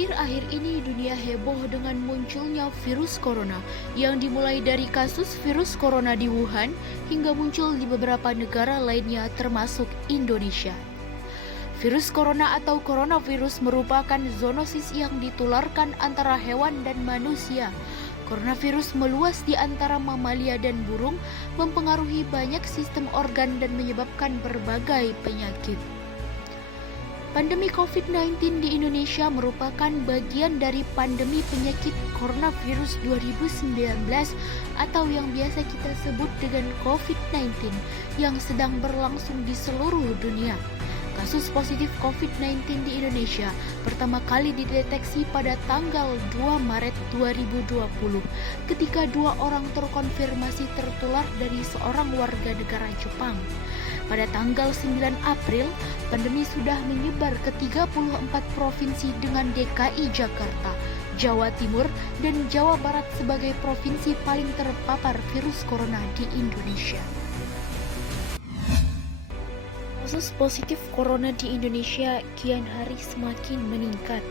Akhir-akhir ini dunia heboh dengan munculnya virus corona yang dimulai dari kasus virus corona di Wuhan hingga muncul di beberapa negara lainnya termasuk Indonesia. Virus corona atau coronavirus merupakan zoonosis yang ditularkan antara hewan dan manusia. Coronavirus meluas di antara mamalia dan burung, mempengaruhi banyak sistem organ dan menyebabkan berbagai penyakit. Pandemi COVID-19 di Indonesia merupakan bagian dari pandemi penyakit coronavirus 2019 atau yang biasa kita sebut dengan COVID-19 yang sedang berlangsung di seluruh dunia. Kasus positif COVID-19 di Indonesia pertama kali dideteksi pada tanggal 2 Maret 2020 ketika 2 orang terkonfirmasi tertular dari seorang warga negara Jepang. Pada tanggal 9 April, pandemi sudah menyebar ke 34 provinsi dengan DKI Jakarta, Jawa Timur, dan Jawa Barat sebagai provinsi paling terpapar virus corona di Indonesia. Kasus positif corona di Indonesia kian hari semakin meningkat.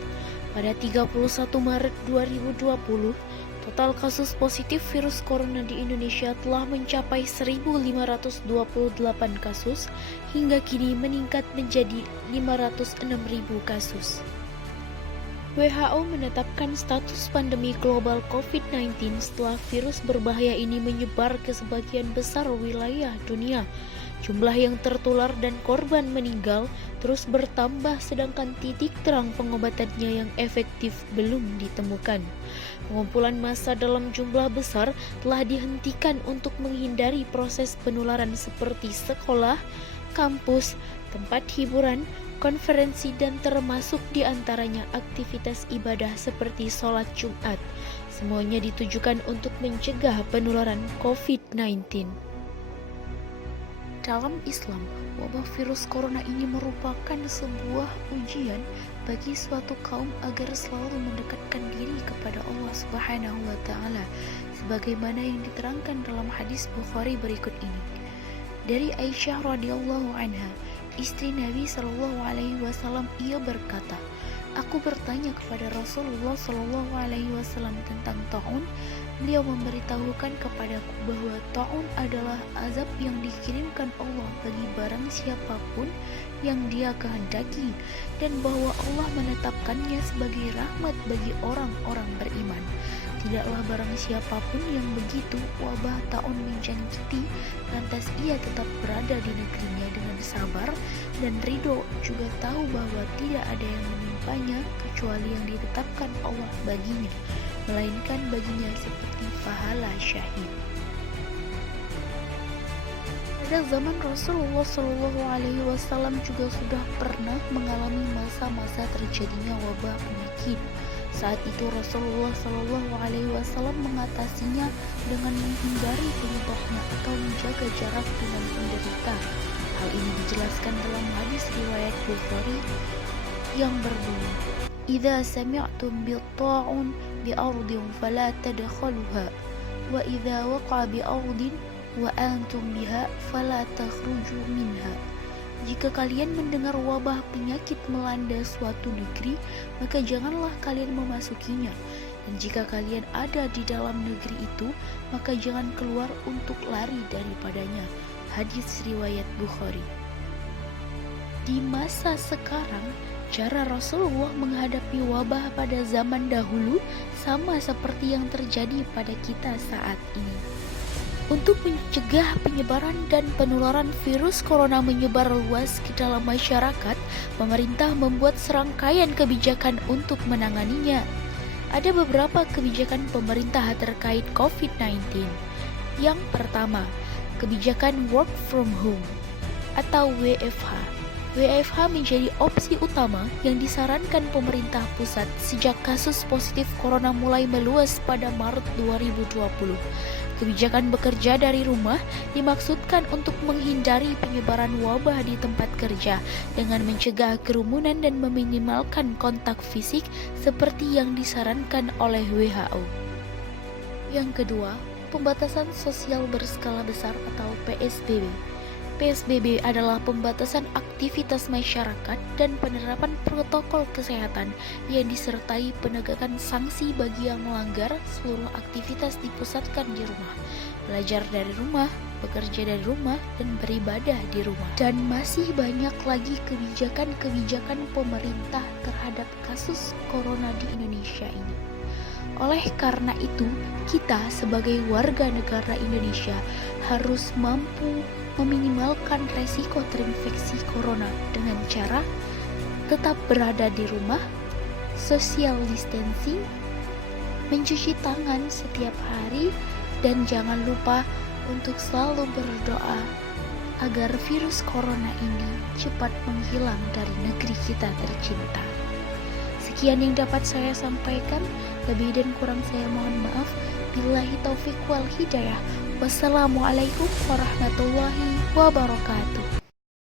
Pada 31 Maret 2020, total kasus positif virus corona di Indonesia telah mencapai 1.528 kasus, hingga kini meningkat menjadi 506.000 kasus. WHO menetapkan status pandemi global COVID-19 setelah virus berbahaya ini menyebar ke sebagian besar wilayah dunia. Jumlah yang tertular dan korban meninggal terus bertambah sedangkan titik terang pengobatannya yang efektif belum ditemukan. Pengumpulan massa dalam jumlah besar telah dihentikan untuk menghindari proses penularan seperti sekolah, kampus, tempat hiburan, konferensi dan termasuk diantaranya aktivitas ibadah seperti sholat Jumat. Semuanya ditujukan untuk mencegah penularan COVID-19. Dalam Islam, wabah virus corona ini merupakan sebuah ujian bagi suatu kaum agar selalu mendekatkan diri kepada Allah Subhanahu wa taala sebagaimana yang diterangkan dalam hadis Bukhari berikut ini. Dari Aisyah radhiyallahu anha, istri Nabi sallallahu alaihi wasallam, ia berkata, "Aku bertanya kepada Rasulullah sallallahu alaihi wasallam tentang taun. Beliau memberitahukan kepadaku bahwa taun adalah azab yang dikirimkan Allah bagi barang siapapun yang Dia kehendaki dan bahwa Allah menetapkannya sebagai rahmat bagi orang-orang beriman. Tidaklah barang siapapun yang begitu wabah taun menjangkiti, lantas ia tetap berada di negerinya dengan sabar dan ridho, juga tahu bahwa tidak ada yang menimpanya kecuali yang ditetapkan Allah baginya, melainkan baginya seperti pahala syahid." Pada zaman Rasulullah Shallallahu Alaihi Wasallam juga sudah pernah mengalami masa-masa terjadinya wabah penyakit. Saat itu Rasulullah Shallallahu Alaihi Wasallam mengatasinya dengan menghindari penyebabnya atau menjaga jarak dengan penderita. Hal ini dijelaskan dalam hadis riwayat Bukhari yang berbunyi, "Idza sami'tum bil-ta'un bi-ardin fala tadkhaluha, wa idza waqa'a bi-ardin wa antum biha fala takhruju minha." Jika kalian mendengar wabah penyakit melanda suatu negeri, maka janganlah kalian memasukinya. Dan jika kalian ada di dalam negeri itu, maka jangan keluar untuk lari daripadanya. Hadis riwayat Bukhari. Di masa sekarang, cara Rasulullah menghadapi wabah pada zaman dahulu sama seperti yang terjadi pada kita saat ini. Untuk mencegah penyebaran dan penularan virus corona menyebar luas ke dalam masyarakat, pemerintah membuat serangkaian kebijakan untuk menanganinya. Ada beberapa kebijakan pemerintah terkait COVID-19. Yang pertama, kebijakan work from home atau WFH. WFH menjadi opsi utama yang disarankan pemerintah pusat sejak kasus positif corona mulai meluas pada Maret 2020. Kebijakan bekerja dari rumah dimaksudkan untuk menghindari penyebaran wabah di tempat kerja dengan mencegah kerumunan dan meminimalkan kontak fisik seperti yang disarankan oleh WHO. Yang kedua, pembatasan sosial berskala besar atau PSBB. PSBB adalah pembatasan aktivitas masyarakat dan penerapan protokol kesehatan yang disertai penegakan sanksi bagi yang melanggar. Seluruh aktivitas dipusatkan di rumah, belajar dari rumah, bekerja dari rumah, dan beribadah di rumah. Dan masih banyak lagi kebijakan-kebijakan pemerintah terhadap kasus corona di Indonesia ini. Oleh karena itu, kita sebagai warga negara Indonesia harus mampu meminimalkan resiko terinfeksi corona dengan cara tetap berada di rumah, social distancing, mencuci tangan setiap hari, dan jangan lupa untuk selalu berdoa agar virus corona ini cepat menghilang dari negeri kita tercinta. Sekian yang dapat saya sampaikan, lebih dan kurang saya mohon maaf. Billahi taufiq wal hidayah. Wassalamualaikum warahmatullahi wabarakatuh.